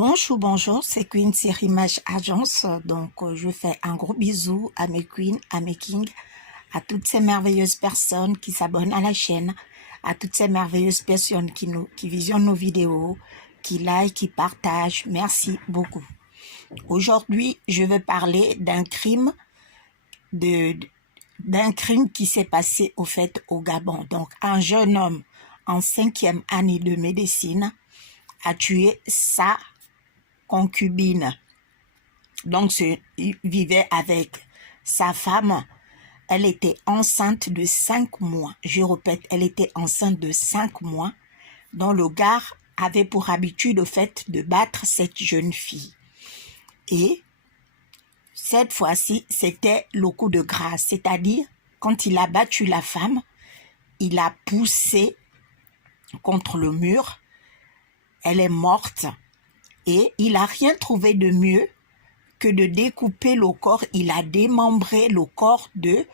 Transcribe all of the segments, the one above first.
Bonjour, c'est Queen sur Image Agence. Donc, je fais un gros bisou à mes queens, à mes kings, à toutes ces merveilleuses personnes qui s'abonnent à la chaîne, à toutes ces merveilleuses personnes qui visionnent nos vidéos, qui like, qui partagent. Merci beaucoup. Aujourd'hui, je vais parler d'un crime, qui s'est passé au Gabon. Donc, un jeune homme en 5e année de médecine a tué sa concubine. Donc, il vivait avec sa femme. Elle était enceinte de 5 mois. Je répète, elle était enceinte de 5 mois. Donc, le gars avait pour habitude au fait de battre cette jeune fille. Et cette fois-ci, c'était le coup de grâce. C'est-à-dire, quand il a battu la femme, il a poussé contre le mur. Elle est morte. Et il n'a rien trouvé de mieux que de découper le corps. Il a démembré le corps de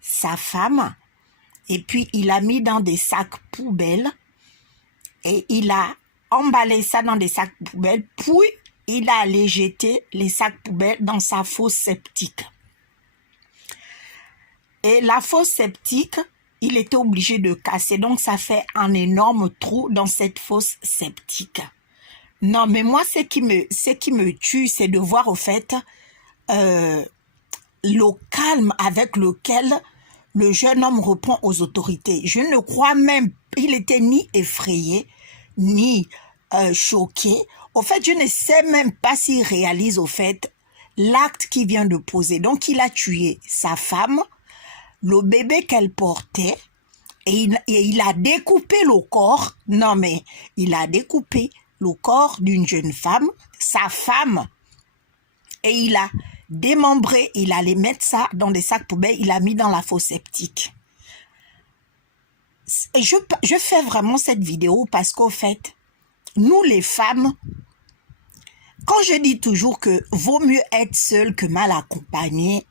sa femme et puis il a mis dans des sacs poubelles et il a emballé ça dans des sacs poubelles, puis il a allé jeter les sacs poubelles dans sa fosse septique. Et la fosse septique, il était obligé de casser, donc ça fait un énorme trou dans cette fosse septique. Non, mais moi, ce qui me tue, c'est de voir, au fait, le calme avec lequel le jeune homme répond aux autorités. Je ne crois même, il était ni effrayé, ni choqué. Au fait, je ne sais même pas s'il réalise, au fait, l'acte qu'il vient de poser. Donc, il a tué sa femme, le bébé qu'elle portait, et il a découpé le corps. Non, mais il a découpé le corps d'une jeune femme, sa femme, et il a démembré, il allait mettre ça dans des sacs poubelles, il a mis dans la fosse septique. Je fais vraiment cette vidéo parce qu'au fait, nous les femmes, quand je dis toujours que vaut mieux être seule que mal accompagnée,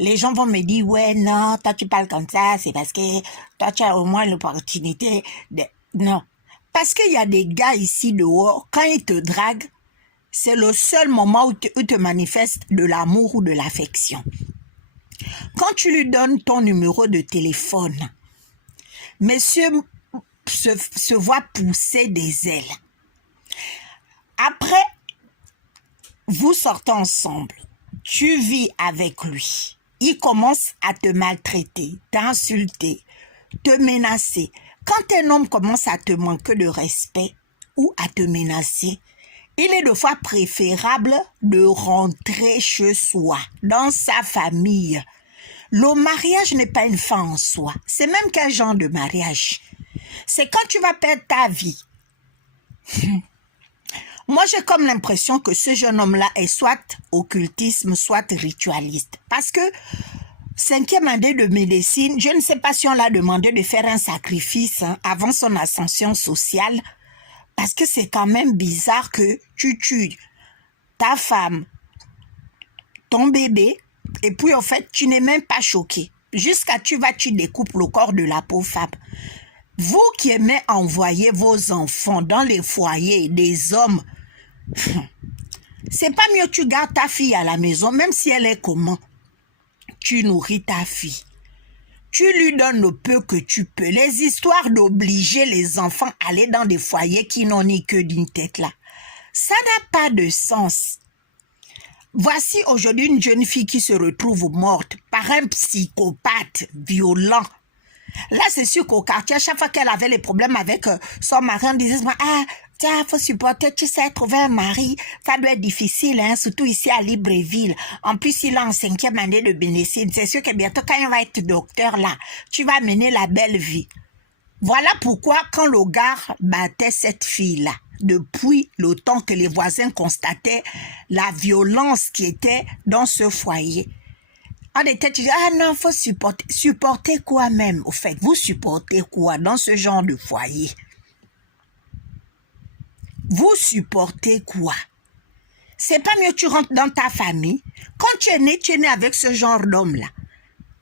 les gens vont me dire, ouais, non, toi tu parles comme ça, c'est parce que toi tu as au moins l'opportunité de... Non. Parce qu'il y a des gars ici dehors, quand ils te draguent, c'est le seul moment où tu te manifestes de l'amour ou de l'affection. Quand tu lui donnes ton numéro de téléphone, monsieur se voit pousser des ailes. Après, vous sortez ensemble, tu vis avec lui. Il commence à te maltraiter, t'insulter, te menacer. Quand un homme commence à te manquer de respect ou à te menacer, il est de fois préférable de rentrer chez soi, dans sa famille. Le mariage n'est pas une fin en soi. C'est même quel genre de mariage? C'est quand tu vas perdre ta vie. Moi, j'ai comme l'impression que ce jeune homme-là est soit occultisme, soit ritualiste. Parce que 5e année de médecine, je ne sais pas si on l'a demandé de faire un sacrifice avant son ascension sociale, parce que c'est quand même bizarre que tu tues ta femme, ton bébé, et puis en fait, tu n'es même pas choqué. Jusqu'à tu découpes le corps de la pauvre femme. Vous qui aimez envoyer vos enfants dans les foyers des hommes, c'est pas mieux tu gardes ta fille à la maison, même si elle est comment. Tu nourris ta fille. Tu lui donnes le peu que tu peux. Les histoires d'obliger les enfants à aller dans des foyers qui n'ont ni queue d'une tête là, ça n'a pas de sens. Voici aujourd'hui une jeune fille qui se retrouve morte par un psychopathe violent. Là, c'est sûr qu'au quartier, à chaque fois qu'elle avait les problèmes avec son mari, on disait, ah, tiens, faut supporter, tu sais, trouver un mari, ça doit être difficile, hein, surtout ici à Libreville. En plus, il est en 5e année de médecine. C'est sûr que bientôt, quand il va être docteur, là, tu vas mener la belle vie. Voilà pourquoi, quand le gars battait cette fille-là, depuis le temps que les voisins constataient la violence qui était dans ce foyer, on était, tu dis, ah non, faut supporter. Supporter quoi même, au fait? Vous supportez quoi dans ce genre de foyer? Vous supportez quoi? C'est pas mieux que tu rentres dans ta famille. Quand tu es né avec ce genre d'homme-là.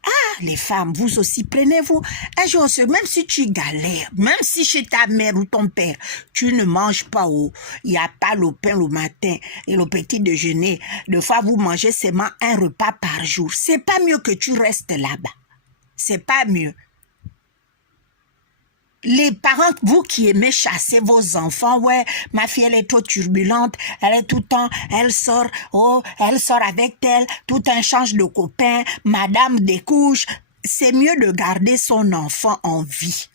Ah, les femmes, vous aussi, prenez-vous un jour, même si tu galères, même si chez ta mère ou ton père, tu ne manges pas, il n'y a pas le pain le matin et le petit déjeuner, des fois vous mangez seulement un repas par jour. C'est pas mieux que tu restes là-bas. C'est pas mieux. Les parents, vous qui aimez chasser vos enfants, ouais, ma fille, elle est trop turbulente, elle est tout le temps, elle sort avec elle, tout un change de copain, madame découche. C'est mieux de garder son enfant en vie.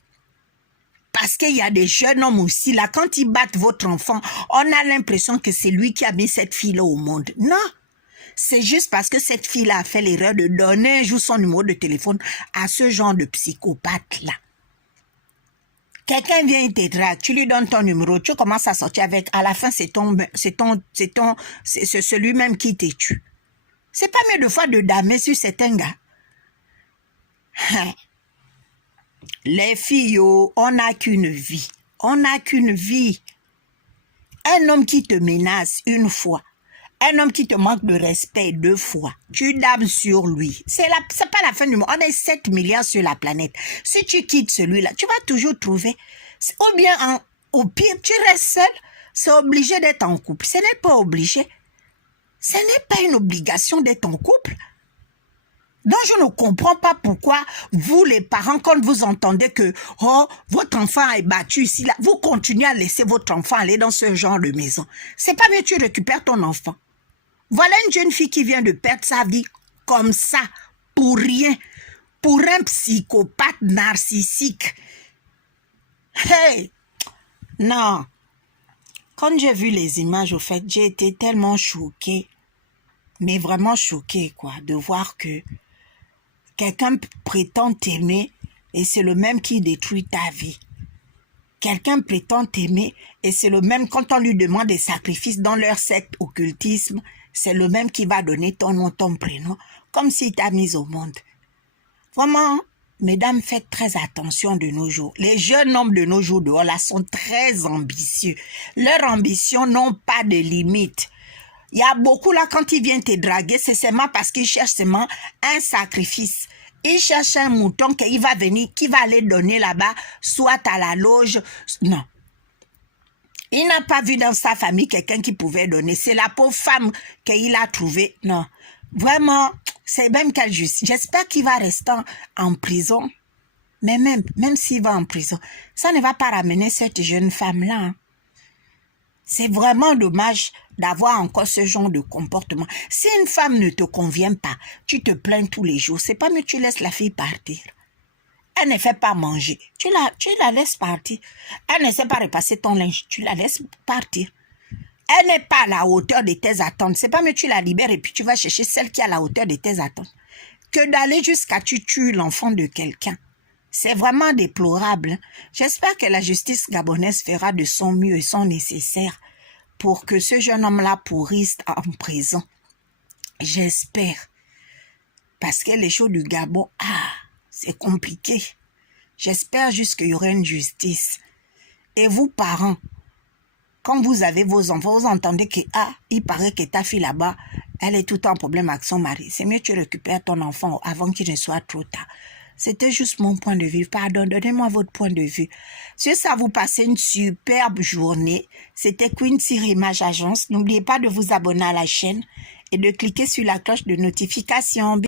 Parce qu'il y a des jeunes hommes aussi, là, quand ils battent votre enfant, on a l'impression que c'est lui qui a mis cette fille-là au monde. Non, c'est juste parce que cette fille-là a fait l'erreur de donner un jour son numéro de téléphone à ce genre de psychopathe-là. Quelqu'un vient, il te drague, tu lui donnes ton numéro, tu commences à sortir avec, à la fin, c'est celui-même qui te tue. C'est pas mieux de fois de damer sur certains gars. Les filles, on n'a qu'une vie. On n'a qu'une vie. Un homme qui te menace une fois, un homme qui te manque de respect 2 fois, tu dames sur lui. C'est pas la fin du monde. On est 7 milliards sur la planète. Si tu quittes celui-là, tu vas toujours trouver. Ou bien, au pire, tu restes seul. C'est obligé d'être en couple. Ce n'est pas obligé. Ce n'est pas une obligation d'être en couple. Donc, je ne comprends pas pourquoi vous, les parents, quand vous entendez que votre enfant est battu ici, là, vous continuez à laisser votre enfant aller dans ce genre de maison. C'est pas mieux que tu récupères ton enfant. Voilà une jeune fille qui vient de perdre sa vie comme ça, pour rien, pour un psychopathe narcissique. Hey! Non. Quand j'ai vu les images, au fait, j'ai été tellement choquée, mais vraiment choquée, quoi, de voir que quelqu'un prétend t'aimer et c'est le même qui détruit ta vie. Quelqu'un prétend t'aimer et c'est le même, quand on lui demande des sacrifices dans leur secte occultisme, c'est le même qui va donner ton nom, ton prénom, comme s'il t'a mis au monde. Vraiment, mesdames, faites très attention de nos jours. Les jeunes hommes de nos jours dehors là sont très ambitieux. Leurs ambitions n'ont pas de limite. Il y a beaucoup là, quand ils viennent te draguer, c'est seulement parce qu'ils cherchent seulement un sacrifice. Ils cherchent un mouton qui va venir, qui va aller donner là-bas, soit à la loge. Non. Il n'a pas vu dans sa famille quelqu'un qui pouvait donner. C'est la pauvre femme qu'il a trouvée. Non. Vraiment, c'est même qu'elle juste. J'espère qu'il va rester en prison. Mais même s'il va en prison, ça ne va pas ramener cette jeune femme-là. Hein. C'est vraiment dommage d'avoir encore ce genre de comportement. Si une femme ne te convient pas, tu te plains tous les jours. C'est pas mieux que tu laisses la fille partir. Elle ne fait pas manger. Tu la laisses partir. Elle ne sait pas repasser ton linge. Tu la laisses partir. Elle n'est pas à la hauteur de tes attentes. C'est pas mieux que tu la libères et puis tu vas chercher celle qui est à la hauteur de tes attentes. Que d'aller jusqu'à tu tues l'enfant de quelqu'un. C'est vraiment déplorable. J'espère que la justice gabonaise fera de son mieux et son nécessaire pour que ce jeune homme-là pourrisse en prison. J'espère. Parce que les choses du Gabon, c'est compliqué. J'espère juste qu'il y aura une justice. Et vous, parents, quand vous avez vos enfants, vous entendez que, il paraît que ta fille là-bas, elle est tout le temps en problème avec son mari. C'est mieux que tu récupères ton enfant avant qu'il ne soit trop tard. C'était juste mon point de vue. Pardon, donnez-moi votre point de vue. Si ça vous passez une superbe journée, c'était Quincy Image Agence. N'oubliez pas de vous abonner à la chaîne et de cliquer sur la cloche de notification.